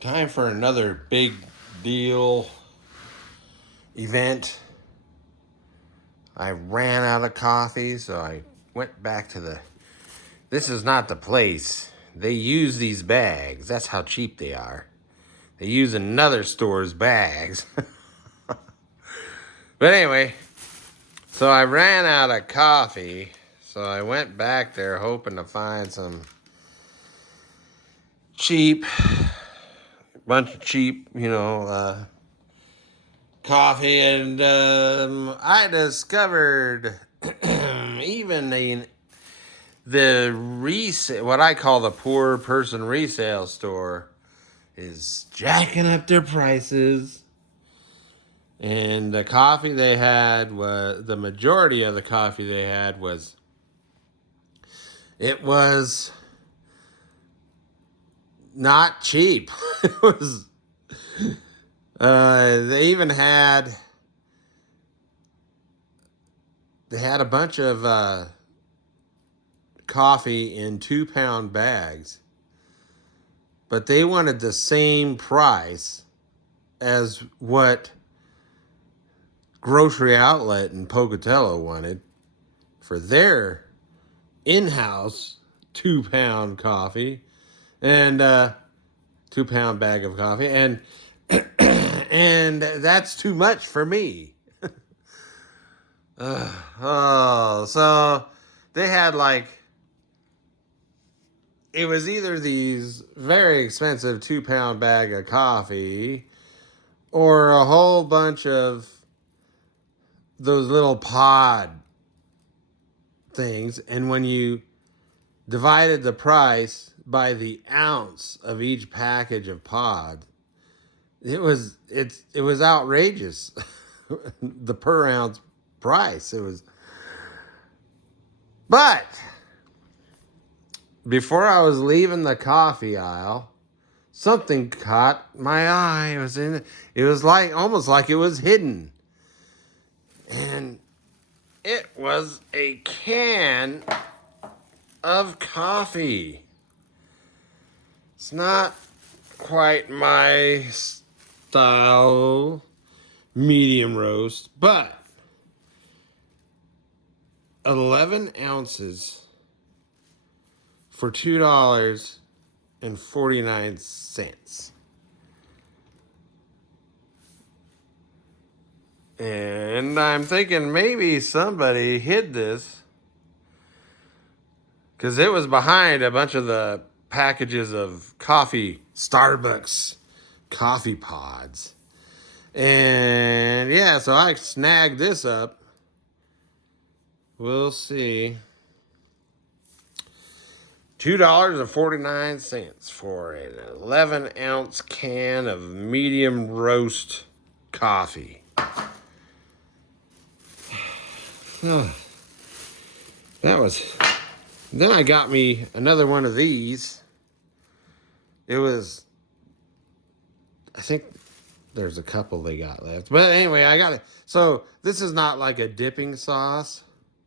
Time for another big deal event. I ran out of coffee, so I went back to the... This is not the place. They use these bags. That's how cheap they are. They use another store's bags. But anyway, so I ran out of coffee, so I went back there hoping to find some bunch of cheap, coffee, and I discovered even what I call the poor person resale store is jacking up their prices. And the coffee they had the majority of the coffee they had was not cheap. It was, they had a bunch of coffee in 2-pound bags, but they wanted the same price as what Grocery Outlet in Pocatello wanted for their in-house 2-pound coffee and 2-pound bag of coffee, and and that's too much for me. So they had it was either these very expensive 2-pound bag of coffee or a whole bunch of those little pod things, and when you divided the price by the ounce of each package of pod, it was outrageous. The per ounce price. But before I was leaving the coffee aisle, something caught my eye. It was almost like it was hidden. And it was a can of coffee. It's not quite my style, medium roast, but 11 ounces for $2.49. And I'm thinking maybe somebody hid this because it was behind a bunch of the packages of coffee, Starbucks coffee pods. And yeah, so I snagged this up. We'll see. $2.49 for an 11-ounce can of medium roast coffee. Then I got me another one of these. I think there's a couple they got left. But anyway, I got it. So this is not like a dipping sauce,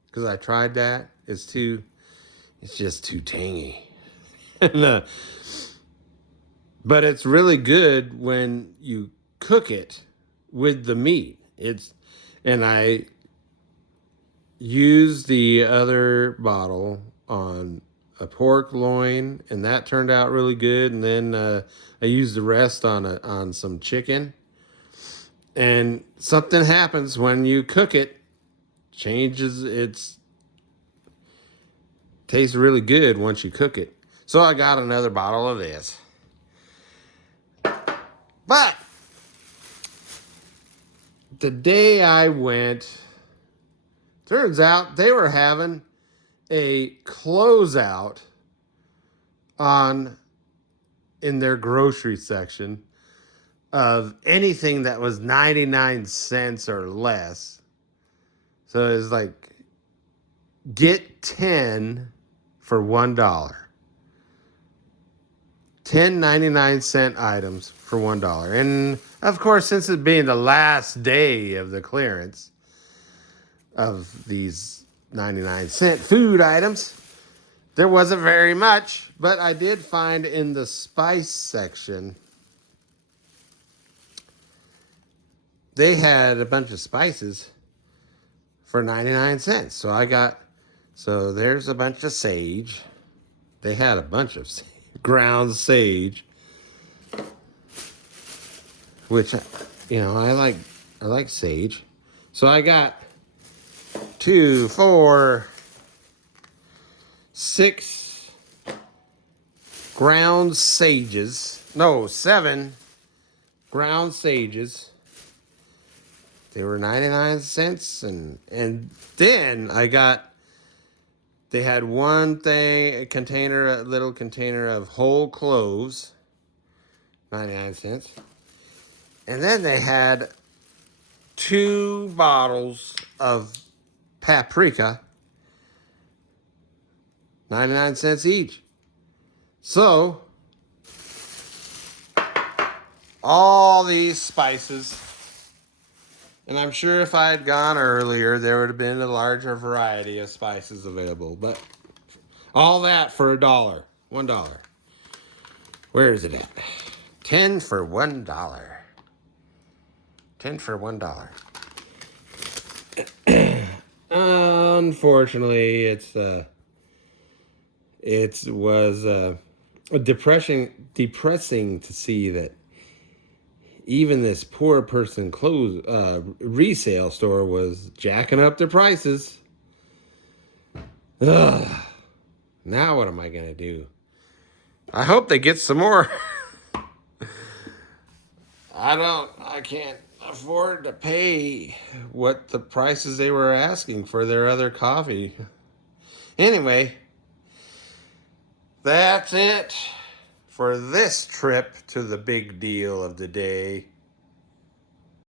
because I tried that. It's just too tangy. But it's really good when you cook it with the meat. And I used the other bottle on a pork loin, and that turned out really good. And then I used the rest on some chicken. And something happens when you cook it, tastes really good once you cook it. So I got another bottle of this. But the day I went, turns out they were having a closeout in their grocery section of anything that was 99 cents or less. So it was like, get 10 for $1. 10 99-cent items for $1. And of course, since it being the last day of the clearance of these 99-cent food items, there wasn't very much, but I did find in the spice section they had a bunch of spices for 99 cents. So there's a bunch of sage. They had a bunch of ground sage, which, I like sage. So I got 2, 4, 6 ground sages. No, 7 ground sages. They were 99 cents. And then they had one thing, a little container of whole cloves, 99 cents. And then they had 2 bottles of paprika, 99 cents each. So, all these spices, and I'm sure if I had gone earlier, there would have been a larger variety of spices available. But all that for $1. $1. Where is it at? 10 for $1. 10 for $1. Unfortunately, it was depressing to see that even this poor person resale store was jacking up their prices. Ugh. Now what am I gonna do? I hope they get some more. I can't afford to pay what the prices they were asking for their other coffee. Anyway, that's it for this trip to the big deal of the day.